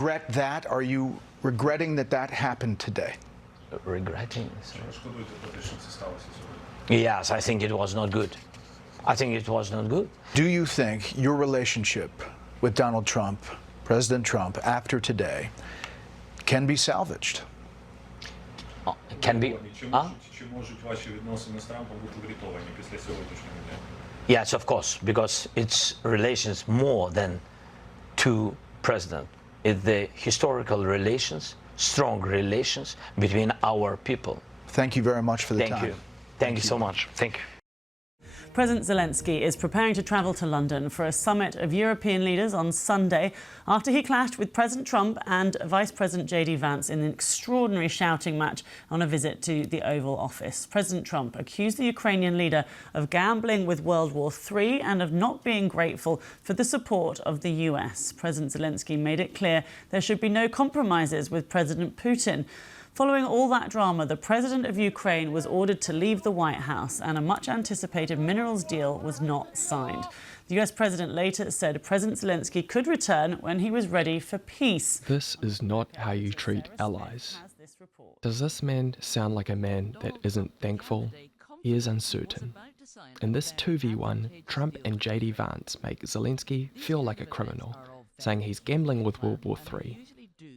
Regret that? Are you regretting that that happened today? Regretting? Yes, I think it was not good. I think it was not good. Do you think your relationship with Donald Trump, President Trump, after today, can be salvaged? Can be? Yes, of course, because it's relations more than two presidents. It's the historical relations, strong relations between our people. Thank you very much for the time. Thank you. Thank you so much. Thank you. President Zelensky is preparing to travel to London for a summit of European leaders on Sunday after he clashed with President Trump and Vice President Vance in an extraordinary shouting match on a visit to the Oval Office. President Trump accused the Ukrainian leader of gambling with World War III and of not being grateful for the support of the US. President Zelensky made it clear there should be no compromises with President Putin. Following all that drama, the president of Ukraine was ordered to leave the White House and a much-anticipated minerals deal was not signed. The US president later said President Zelensky could return when he was ready for peace. This is not how you treat allies. Does this man sound like a man that isn't thankful? He is uncertain. In this 2v1, Trump and Vance make Zelensky feel like a criminal, saying he's gambling with World War III.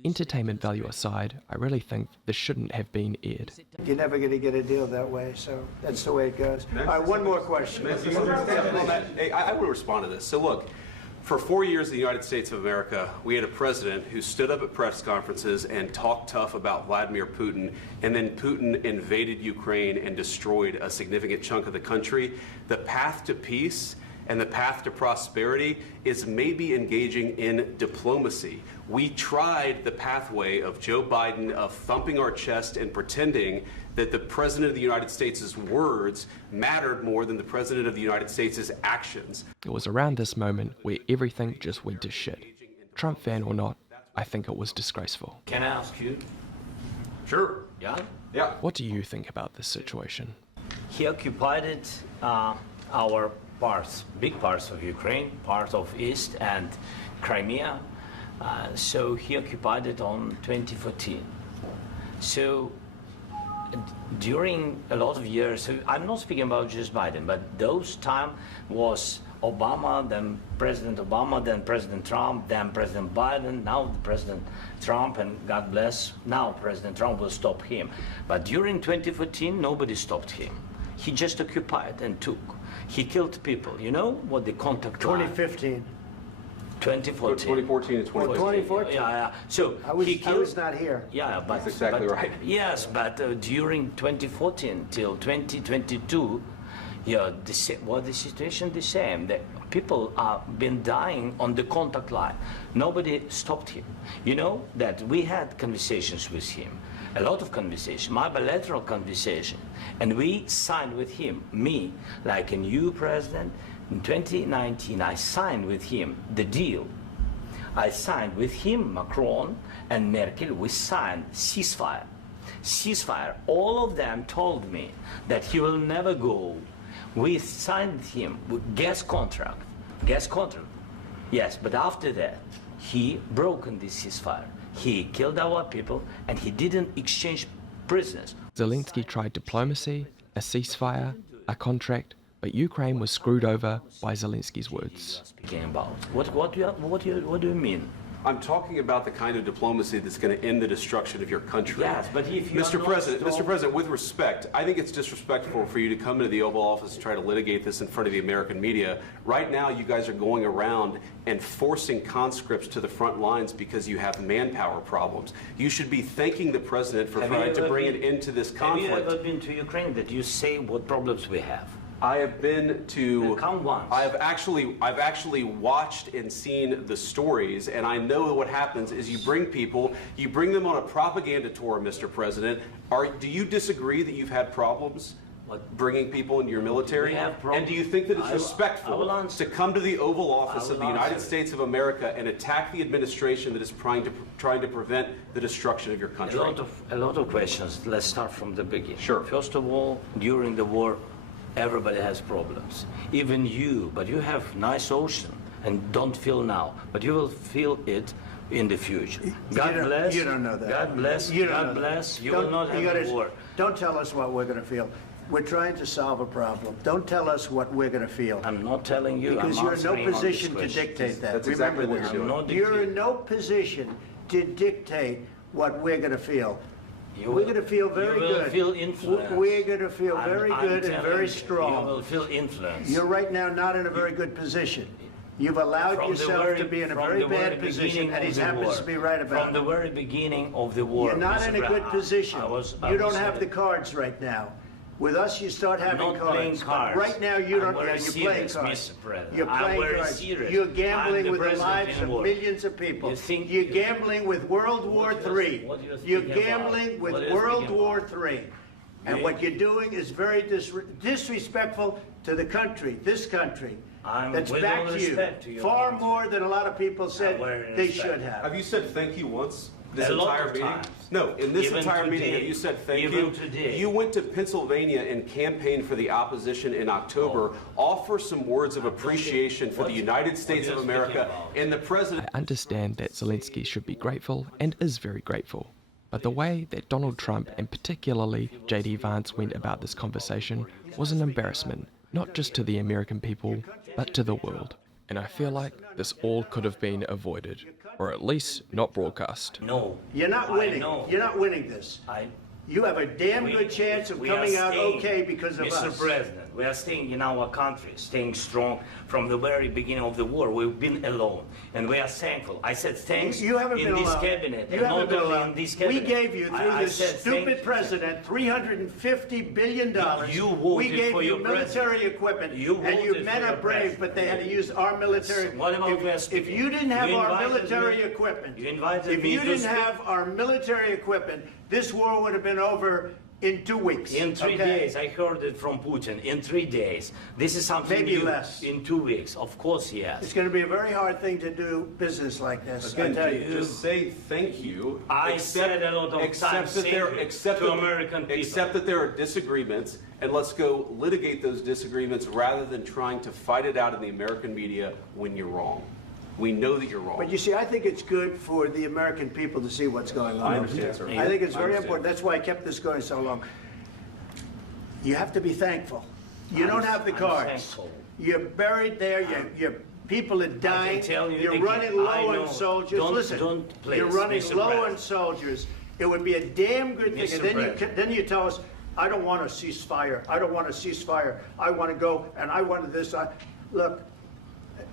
Entertainment value aside, I really think this shouldn't have been aired. You're never going to get a deal that way, so that's the way it goes. All right, one more question. Hey, I want to respond to this. So look, for 4 years in the United States of America, we had a president who stood up at press conferences and talked tough about Vladimir Putin, and then Putin invaded Ukraine and destroyed a significant chunk of the country. The path to peace and the path to prosperity is maybe engaging in diplomacy. We tried the pathway of Joe Biden of thumping our chest and pretending that the President of the United States' words mattered more than the President of the United States' actions. It was around this moment where everything just went to shit. Trump fan or not, I think it was disgraceful. Can I ask you? Sure. Yeah? Yeah. What do you think about this situation? He occupied our parts, big parts of Ukraine, part of East and Crimea. So he occupied it on 2014. So during a lot of years, so I'm not speaking about just Biden, but those time was Obama, then President Obama, then President Trump, then President Biden, now President Trump, and God bless, now President Trump will stop him. But during 2014, nobody stopped him. He just occupied and took. He killed people. You know what the contact 2015. 2014 2014. and 2014. 2014. Yeah. So I was not here. Yeah, but That's exactly right. Yes, but during 2014 till 2022, yeah, the situation the same. The people have been dying on the contact line. Nobody stopped him. You know that we had conversations with him. A lot of conversation, my bilateral conversation, and we signed with him, me, like a new president. In 2019, I signed with him the deal. I signed with him, Macron and Merkel, we signed ceasefire. Ceasefire, all of them told me that he will never go. We signed with him with gas contract. Yes, but after that, he broken this ceasefire. He killed our people, and he didn't exchange prisoners. Zelensky tried diplomacy, a ceasefire, a contract, but Ukraine was screwed over by Zelensky's words. Speaking about what do you mean? I'm talking about the kind of diplomacy that's going to end the destruction of your country. Yes, but if you Mr. President, with respect, I think it's disrespectful for you to come into the Oval Office and try to litigate this in front of the American media. Right now, you guys are going around and forcing conscripts to the front lines because you have manpower problems. You should be thanking the President for trying to bring an end to this conflict. Have you ever been to Ukraine that you say what problems we have? I have been to. Come once. I've actually watched and seen the stories, and I know what happens is you bring people, you bring them on a propaganda tour, Mr. President. Do you disagree that you've had problems bringing people into your military? And do you think that it's respectful to come to the Oval Office of the United States of America and attack the administration that is trying to prevent the destruction of your country? A lot of questions. Let's start from the beginning. Sure. First of all, during the war, everybody has problems. Even you, but you have nice ocean and don't feel now, but you will feel it in the future. You God bless. You don't know that. God bless. You don't God know that. bless. You will not have a war. Don't tell us what we're going to feel. We're trying to solve a problem. Don't tell us what we're going to feel. I'm not telling you. Because I'm you're in no answering on this position to question. dictate that. That's Remember exactly what this. you're doing. I'm not You're in no position to dictate what we're going to feel. We're going to feel very you will good. Feel influence. We're going to feel very I'm good and telling very you, strong. You will feel influence. You're right now not in a very good position. You've allowed From the yourself very- to be in a from very the very bad position, beginning and he of the happens war. to be right about From it. the very beginning of the war. You're not Mr. in a good Brown, position. I You don't was have the saying- cards right now. With us, you start having not playing cards. But cards. right now, you don't. I'm very You're playing serious, cards. Mr. President. You're I'm playing very cards. serious. You're I'm gambling the with the president lives in of war. millions of people. You think- You're gambling with World War What do you- III. what do you You're think about? gambling with What do you World think about? War III. And You- what you're doing is very disrespectful to the country, this country. That's with all back to you. respect to your Far country. more than a lot of people said very they respect. should have. Have you said thank you once? This A lot entire of meeting? times. No, in this Even entire meeting, today. have you said thank Even you? today. You went to Pennsylvania and campaigned for the opposition in October. Offer some words of appreciation for the United States are of you America speaking about? and the president. I understand that Zelensky should be grateful and is very grateful. But the way that Donald Trump and particularly JD Vance went about this conversation was an embarrassment, not just to the American people, but to the world. And I feel like this all could have been avoided, or at least not broadcast. No. You're not I winning. know. You're not winning this. You have a damn good chance of we coming are out staying, okay because of Mr. us. President, we are staying in our country, staying strong from the very beginning of the war. We've been alone, and we are thankful. I said thanks You haven't in been this alone. cabinet, You and haven't not been only alone. in this We cabinet. gave you, through I this said thank stupid you. president, $350 billion. You voted we gave for you your military president. equipment, You and you voted men for are your brave, president. but they had to use our military. What about we are If speaking? you didn't have You our invited military me- equipment, you invited if me you to didn't speak. have our military equipment, this war would have been over in 2 weeks. In 3 okay? days, I heard it from Putin. In 3 days, this is something Maybe new. less. In 2 weeks, of course, yes. It's going to be a very hard thing to do business like this. I tell you. Just say thank you. I said a lot of times thank you to American people. Accept that there are disagreements, and let's go litigate those disagreements rather than trying to fight it out in the American media when you're wrong. We know that you're wrong. But you see, I think it's good for the American people to see what's going on. I understand, sir. I think it's I very understand. important. That's why I kept this going so long. You have to be thankful. You don't have the I'm cards. thankful. You're buried there. Your people are dying. tell you You're again, running low I know. on soldiers. Listen, Don't you're running Mr. low President. on soldiers. It would be a damn good thing. Mr. And then President. then you tell us, I don't want a ceasefire. I don't want a ceasefire. I want to go, and I want this. Look,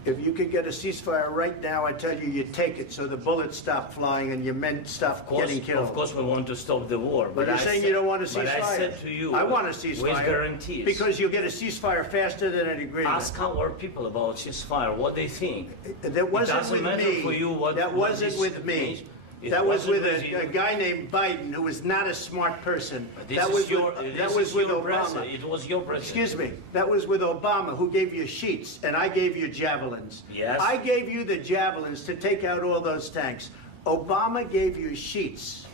if you could get a ceasefire right now, I tell you, you take it so the bullets stop flying and your men stop getting killed. Of course, we want to stop the war. But you're I saying said- you don't want a ceasefire. But I said to you, I want a ceasefire. with guarantees. Because you'll get a ceasefire faster than an agreement. Ask our people about ceasefire, what they think. That wasn't doesn't with matter me. for you what- That what wasn't this with me. means. It That was wasn't with with you. a guy named Biden who was not a smart person. This That is was your, with, this that was is with your Obama. president. It was your president. Excuse me. That was with Obama, who gave you sheets, and I gave you javelins. Yes. I gave you the javelins to take out all those tanks. Obama gave you sheets.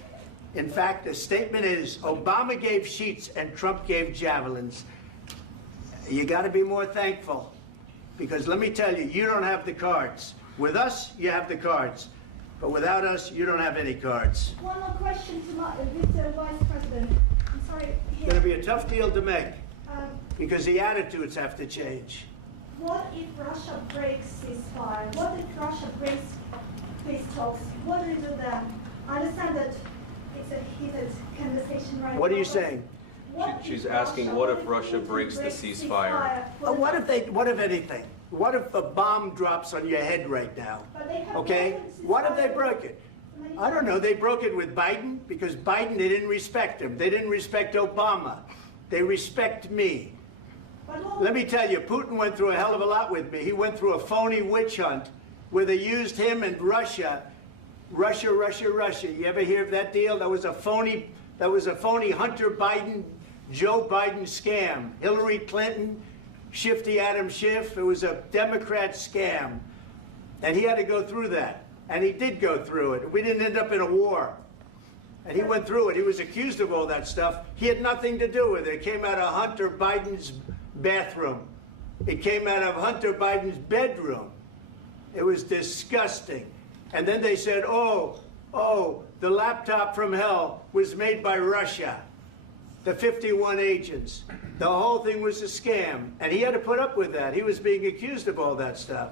In fact, the statement is Obama gave sheets and Trump gave javelins. You got to be more thankful, because let me tell you, you don't have the cards. With us, you have the cards. But without us, you don't have any cards. One more question to Mr. Vice President. I'm sorry. It's going to be a tough deal to make, Um, because the attitudes have to change. what if Russia breaks ceasefire? What if Russia breaks peace talks? What do you do then? I understand that it's a heated conversation right now. What are you but saying? what She's if asking, what if Russia Putin breaks the breaks ceasefire? What if anything? What if a bomb drops on your head right now? But they have Okay? broken What if they ceasefire broke it? many I don't know. times. They broke it with Biden because Biden, they didn't respect him. They didn't respect Obama. They respect me. But what- Let me tell you, Putin went through a hell of a lot with me. He went through a phony witch hunt where they used him and Russia. Russia. You ever hear of that deal? That was a phony Hunter Biden, Joe Biden scam. Hillary Clinton, Shifty Adam Schiff. It was a Democrat scam. And he had to go through that. And he did go through it. We didn't end up in a war. And he went through it. He was accused of all that stuff. He had nothing to do with it. It came out of Hunter Biden's bathroom. It came out of Hunter Biden's bedroom. It was disgusting. And then they said, oh, the laptop from hell was made by Russia. The 51 agents. The whole thing was a scam. And he had to put up with that. He was being accused of all that stuff.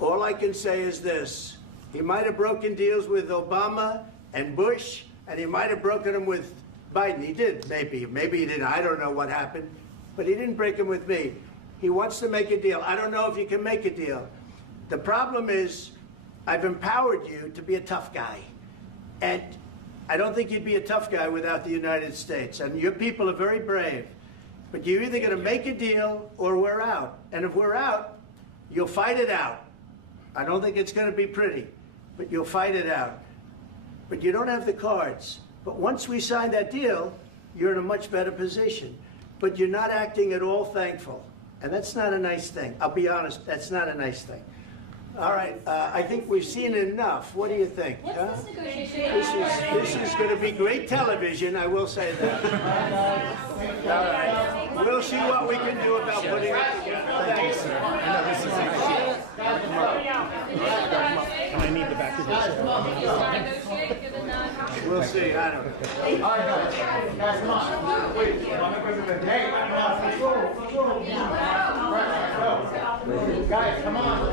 All I can say is this. He might have broken deals with Obama and Bush, and he might have broken them with Biden. He did, maybe. Maybe he didn't. I don't know what happened. But he didn't break them with me. He wants to make a deal. I don't know if you can make a deal. The problem is, I've empowered you to be a tough guy. And I don't think you'd be a tough guy without the United States. And your people are very brave. But you're either going to make a deal or we're out. And if we're out, you'll fight it out. I don't think it's going to be pretty, but you'll fight it out. But you don't have the cards. But once we sign that deal, you're in a much better position. But you're not acting at all thankful. And that's not a nice thing. I'll be honest, that's not a nice thing. All right, I think we've seen enough. What do you think? What's this negotiation? This is going to be great television, I will say that. All right, we'll see what we can do about putting it together. Thanks. And I need the back of this. We'll see, I don't know. All right, guys, come on. Wait, hey, let's go. Guys, come on.